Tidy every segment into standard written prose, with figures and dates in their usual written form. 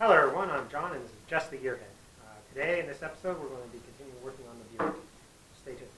Hello everyone, I'm John and this is Just the GearHead. Today in this episode we're going to be continuing working on the Buick. Stay tuned.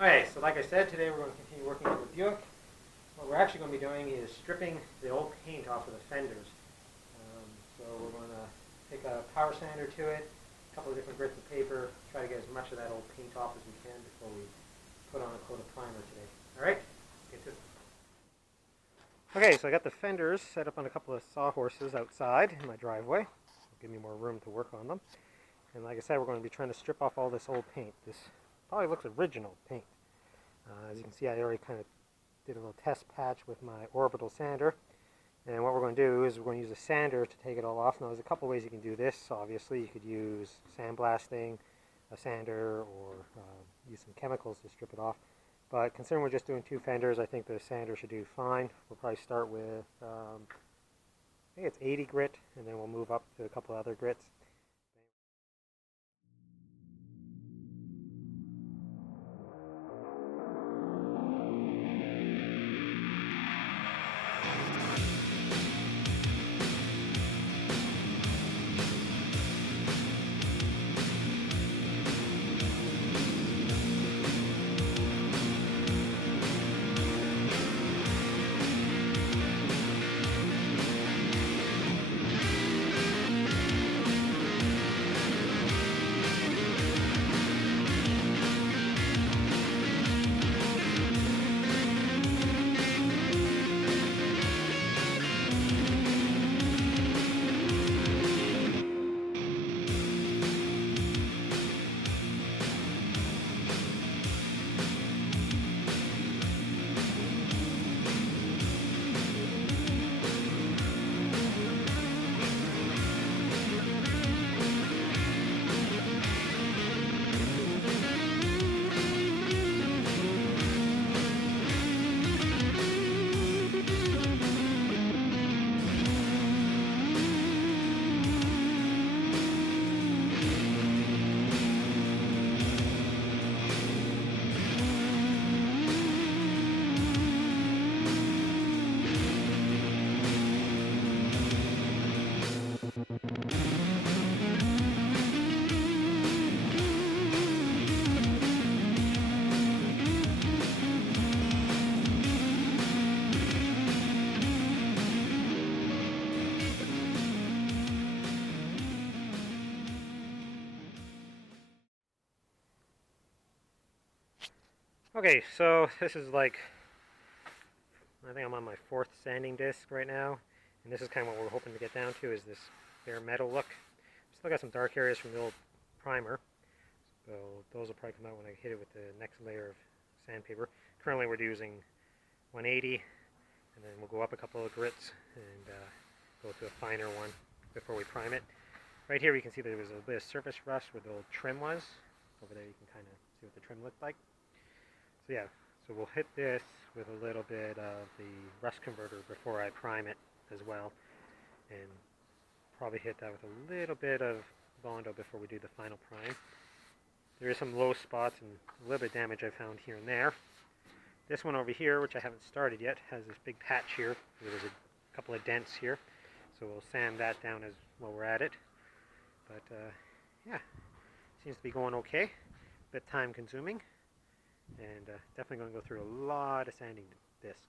Okay, so like I said, today we're going to continue working on the Buick. What we're actually going to be doing is stripping the old paint off of the fenders. So we're going to take a power sander to it, a couple of different grits of paper, try to get as much of that old paint off as we can before we put on a coat of primer today. Alright, let's get to it. Okay, so I got the fenders set up on a couple of sawhorses outside in my driveway. It'll give me more room to work on them. And like I said, we're going to be trying to strip off all this old paint. This probably looks original paint. As you can see, I already kind of did a little test patch with my orbital sander. And what we're going to do is we're going to use a sander to take it all off. Now there's a couple ways you can do this. Obviously you could use sandblasting, a sander, or use some chemicals to strip it off. But considering we're just doing two fenders, I think the sander should do fine. We'll probably start with, I think it's 80 grit, and then we'll move up to a couple other grits. Okay, so this is like, I think I'm on my fourth sanding disc right now, and this is kind of what we're hoping to get down to, is this bare metal look. Still got some dark areas from the old primer, so those will probably come out when I hit it with the next layer of sandpaper. Currently we're using 180, and then we'll go up a couple of grits and go to a finer one before we prime it. Right here we can see there was a bit of surface rust where the old trim was. Over there you can kind of see what the trim looked like. So yeah, so we'll hit this with a little bit of the rust converter before I prime it as well, and probably hit that with a little bit of Bondo before we do the final prime. There is some low spots and a little bit of damage I found here and there. This one over here, which I haven't started yet, has this big patch here. There was a couple of dents here, so we'll sand that down as while we're at it. But yeah, seems to be going okay. A bit time consuming. And definitely going to go through a lot of sanding discs.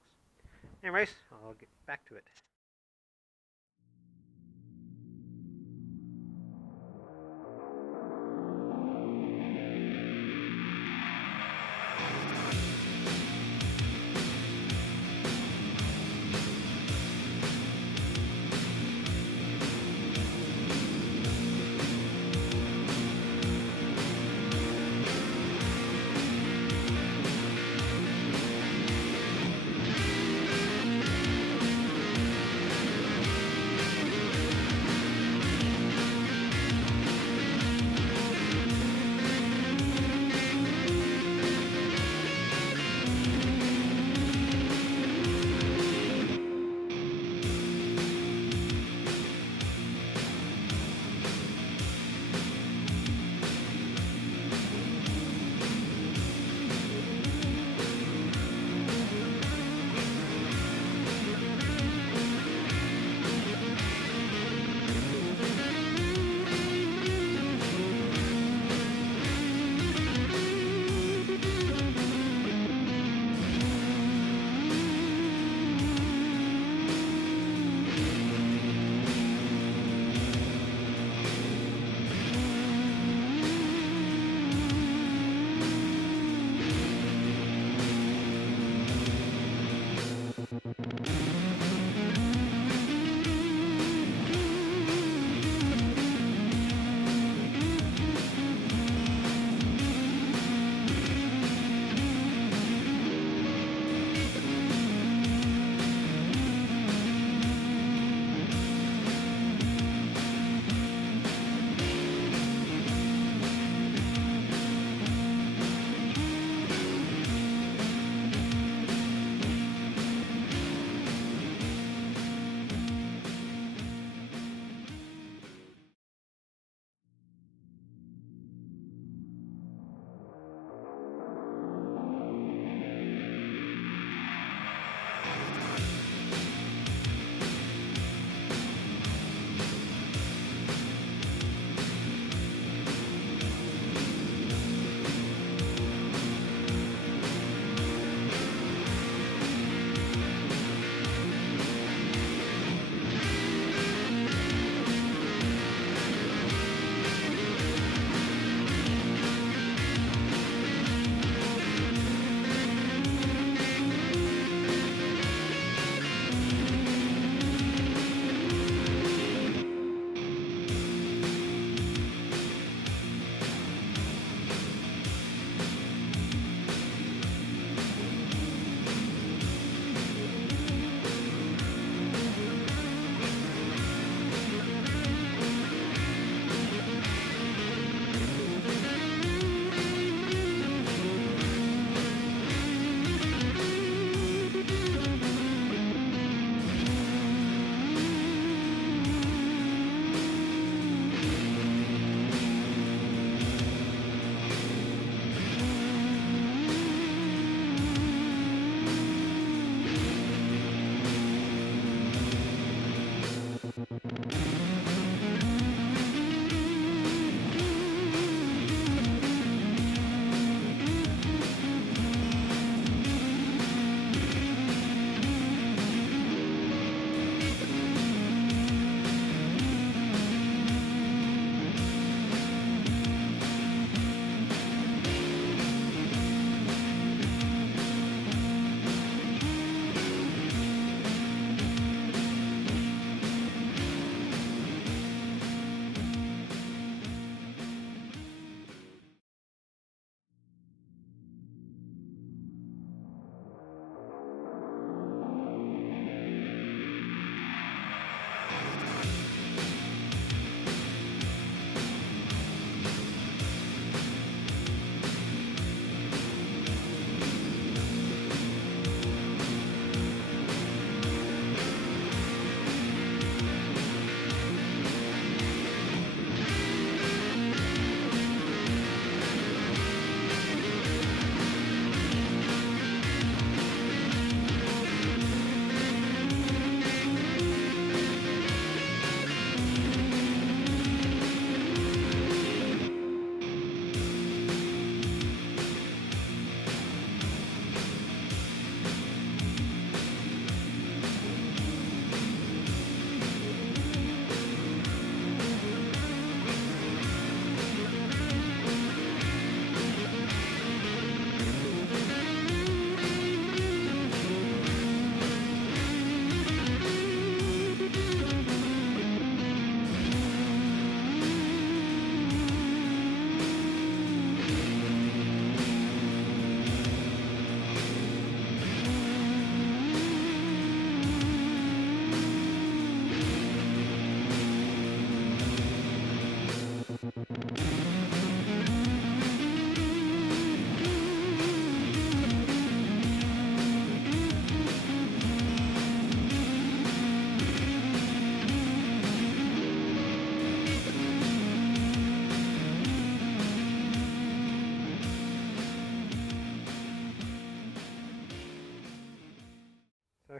Anyways, I'll get back to it.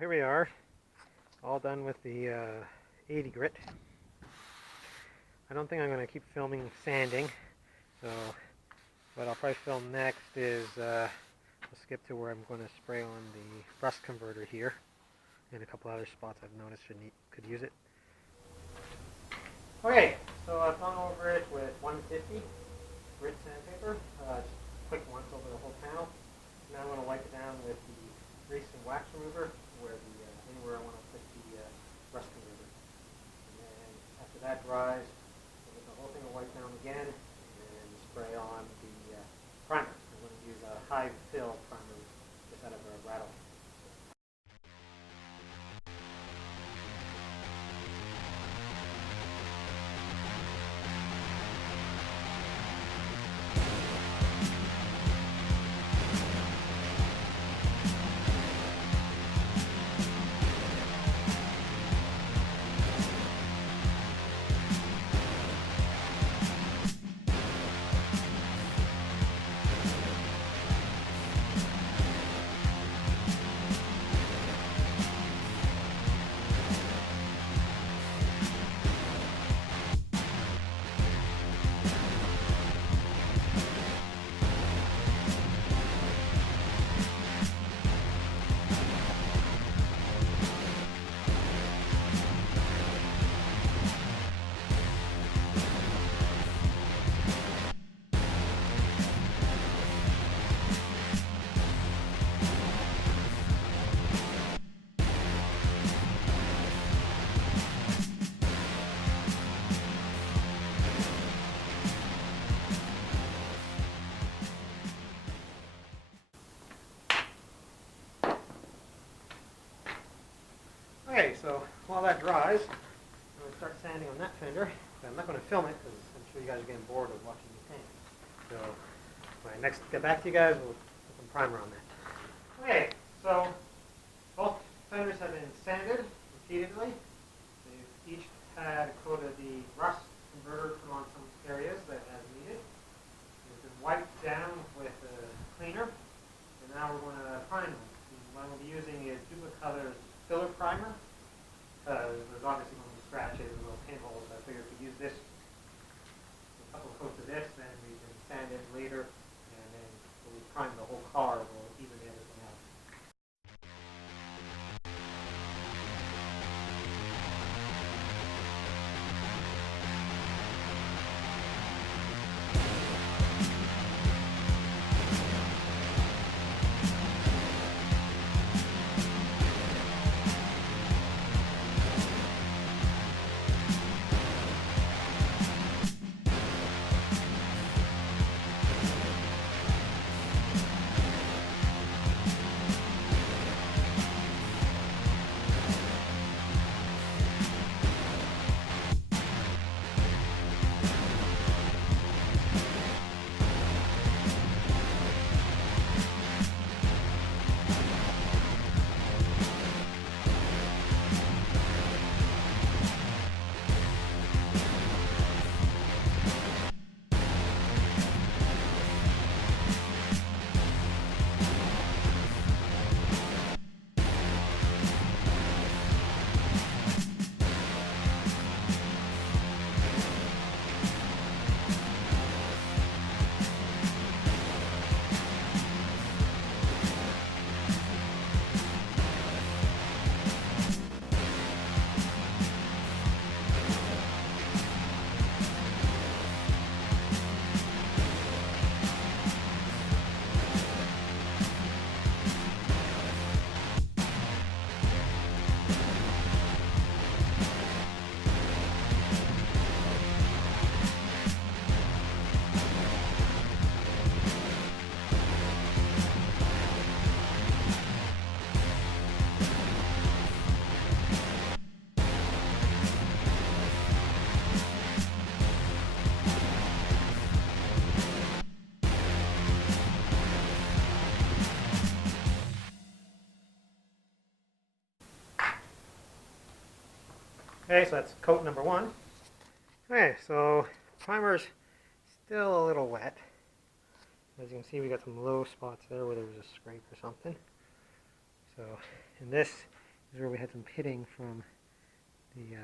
here we are, all done with the 80 grit. I don't think I'm going to keep filming sanding, so what I'll probably film next is I'll skip to where I'm going to spray on the rust converter here and a couple other spots I've noticed could use it. Okay, so I've gone over it with 150 grit sandpaper, just quick once over the whole panel. Now I'm going to wipe it down with the grease and wax remover where anywhere I want to put the rust converter. And then after that dries, I'll get the whole thing wiped down again and spray on the primer. I'm going to use a high fill primer just out of a rattle. Okay, so while that dries, I'm going to start sanding on that fender. I'm not going to film it because I'm sure you guys are getting bored of watching me paint. So when I next get back to you guys, we'll put some primer on that. Okay, so both fenders have been sanded repeatedly. They've each had coated the rust converter on some areas that as needed. They've been wiped down with a cleaner, and now we're going to prime them. What I'm going to be using is Duplicolor's filler primer. There's obviously going to be scratches and little pinholes, so I figured if we use this, a couple of coats of this, then we can sand it later, and then when we prime the whole car, we'll even everything out. Okay, so that's coat number one. Okay, so primer's still a little wet. As you can see, we got some low spots there where there was a scrape or something. So in this This is where we had some pitting from the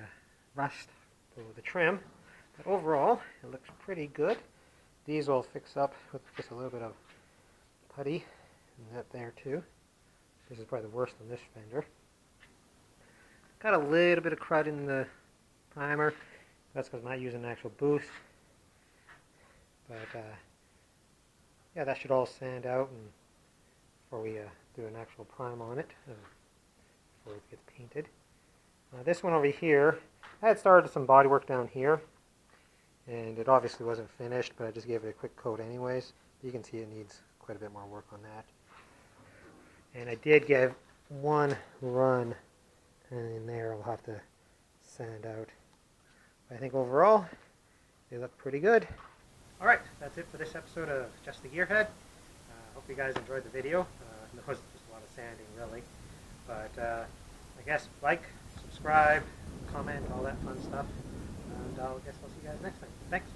rust below the trim. But overall, it looks pretty good. These will fix up with just a little bit of putty, and that there too. This is probably the worst on this fender. Got a little bit of crud in the primer. That's because I'm not using an actual boost. But yeah, that should all sand out and before we do an actual prime on it, before it gets painted. This one over here, I had started some body work down here, and it obviously wasn't finished, but I just gave it a quick coat anyways. You can see it needs quite a bit more work on that. And I did give one run, and in there I'll have to sand out. But I think overall, they look pretty good. Alright, that's it for this episode of Just the Gearhead. Hope you guys enjoyed the video. It was just a lot of sanding, really. But I guess like, subscribe, comment, all that fun stuff. And I guess I'll see you guys next time. Thanks.